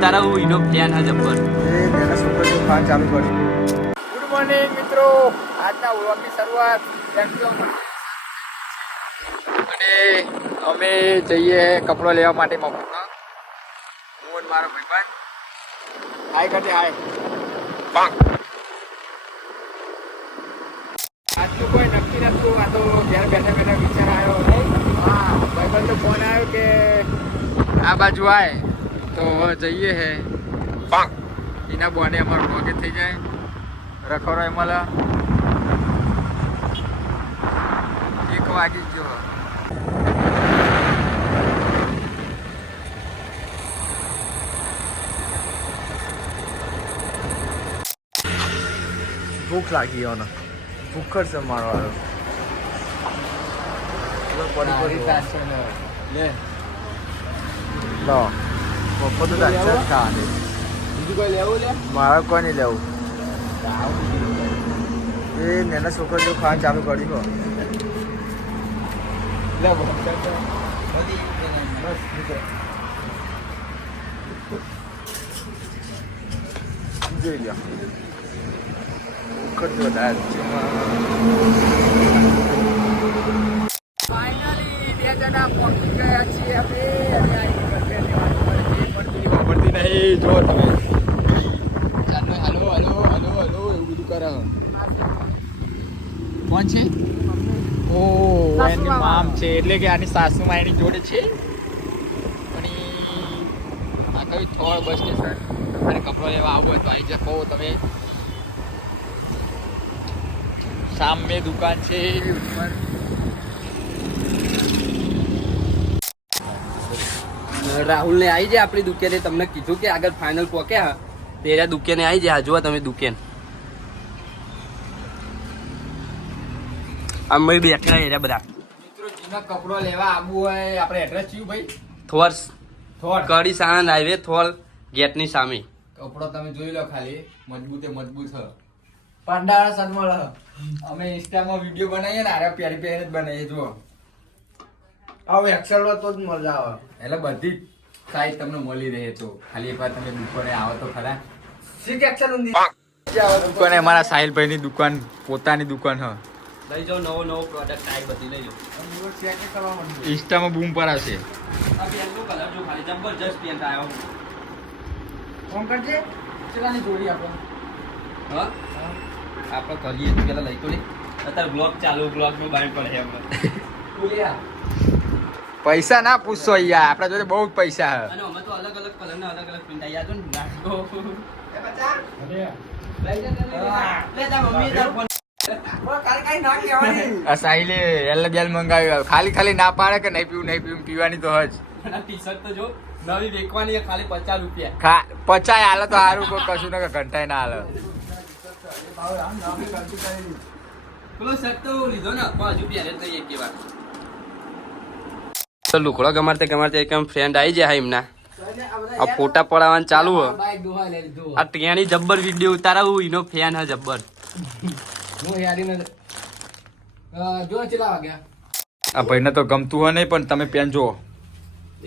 ઉતારા હું એનો ફેન હા જબ્બર તેના સુપર ફાન ચાલુ કરી. ગુડ મોર્નિંગ મિત્રો, આજના વ્લોગની શરૂઆત અને અમે જઈએ કપડો લેવા માટે મફતમાં. હું અને મારો ભાઈબંધ. હાય કરજે હાય. આજનું કોઈ નક્કી નતું, આ તો ઘેર બેઠા બેઠા વિચાર આવ્યો. હા, ભાઈબંધનો ફોન આવ્યો કે આ બાજુ આય તો જઈએ હે. એના બોને અમારો ભોગે થઈ જાય રખોરો એમાં 1 વાગી ગયો. ભૂખ લાગી ગયો ને ભૂખ જ છે મારો વાળો. લે લો પપ્પા તો ખાવાની મારે કોઈ નહીં લેવું. એ નાના છોકરો જો ખાવાનું ચાલુ કર્યું જોઈ લો ફાઇનલી 2 જણા પહોંચી ગયા છીએ અમે. પડતી નહીં જો તમે હલો હલો હલો હલો એવું બધું કરે. કોણ છે? ઓ એની મામ છે, એટલે કે આની સાસુમાં એની જોડે છે. અને આ કયું થોડ બસ સ્ટેશન. અને કપડો લેવા આવું હોય તો આવી જાઓ તમે. સામે દુકાન છે ઉપર. રાહુલ ને આવી જાય આપણી દુકાને. તમને કીધું કે આગળ ફાઇનલ પોક્યા તેરા દુકાને આવી જાય. જુઓ તમે દુકાન આમ બેઠા એરા બધા મિત્રો જેનો કપડો લેવા આવવું હોય આપણે એડ્રેસ કયું ભાઈ? થોડ થોડ કડી સાણંદ હાઈવે થોડ ગેટની સામે. કપડો તમે જોઈ લો ખાલી મજબૂત હ. પાંડાળા સનમળ હ. અમે ઇન્સ્ટામાં વિડીયો બનાવીએ ને આરે પ્યારી પ્યારી જ બનાવીએ. જુઓ આવો એક્સેલ લો તો જ મજા આવે. એટલે બધી સાઈઝ તમને મળી રહે. તો ખાલી એકવાર તમે દુકાને આવો તો ખરા. સીક એક્સેલ ઊંધી દુકાને અમારા સાહિલભાઈ ની દુકાન પોતાની દુકાન હ. લઈ જાઓ નવો પ્રોડક્ટ આવી બધી લઈ જાઓ. ઇન્સ્ટામાં બૂમ પર હશે. આ પેનનો કલર જો ખાલી જબરજસ્ત પેન આવ્યો. ફોન કરજે ચલાની જોડી આપણે. હા આપણે કરીએ તો પેલા લઈ તો લે. અત્યારે બ્લોગ ચાલુ, બ્લોગ નું બાઈક પડે આપણે. પૈસા ના પૂછશો યાર, આપણા જોડે બહુ જ પૈસા હે. અને અમે તો અલગ અલગ કલરના અલગ અલગ પ્રિન્ટ આવ્યા તો ને નાખો. સાહિલે એલ બેલ મંગાવ્યું. ખાલી ના પાડે કે નહીં પીવું પીવાની તો હજ. ટી શર્ટ તો જો નવી વેચવાની ખાલી 50 રૂપિયા. 50 હાલે તો સારું, કોઈ કશું ના ઘંટાય ના હાલે. પેલો શર્ટ તો લીધો ને હજુ પહેરે તો એક વાર. તો લુકડો ગમાડતે એકમ ફ્રેન્ડ આવી જાય એમના. આ ફોટા પડાવવાનું ચાલુ હે. આ ટેણી જબ્બર વિડીયો ઉતારાવું એનો ફેન હે જબ્બર. આ ભાઈને તો ગમતું હોય નહીં, પણ તમે પેન જુઓ.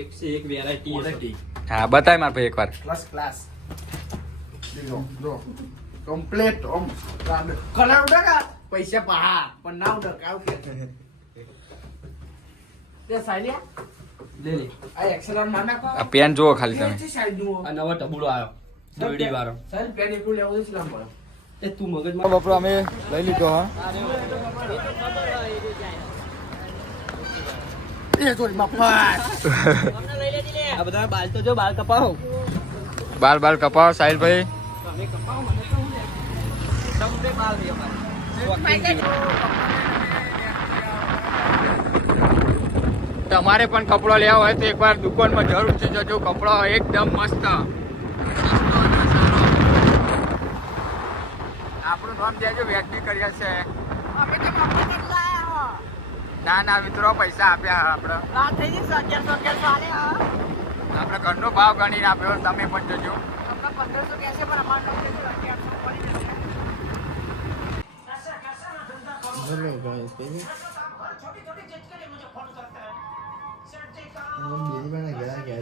એક સે એક વેરાયટી. હા બતાય માર ભાઈ એકવાર. ક્લાસ કમ્પ્લીટ ઓમ કલર ઉડકા પૈસા પહા પણ ના ઉડકા કે તે સાઈલિયા લે લે. આ એક્સેલર ના નાખો. આ પેન જુઓ ખાલી તમે. તે સાઈડ નું આ નવો ટબુડો આવ્યો દોડી વાળો. સાઈડ પેન એકલું લેવું છે લાંબો. એ તું મગજમાં બપરો અમે લઈ લીધો હા. એ જોડી મફત આ બધા બાલ તો જો બાલ કપાવો. બાલ કપાવો સાહિલભાઈ. અમે કપાવો મને તો હું લે. સૌને બાલ દે અમારે. તમારે પણ કપડો લેવા હોય તો એકવાર દુકાનમાં જરૂરથી જજો. કપડો એકદમ મસ્ત. આપણું નામ દેજો, વ્યાજબી કરીએ છે. ના મિત્રો પૈસા આપ્યા આપણે. આપણે ઘરનો ભાવ ગણીને આપ્યો. તમે પણ જજો. हम बीच में गया क्या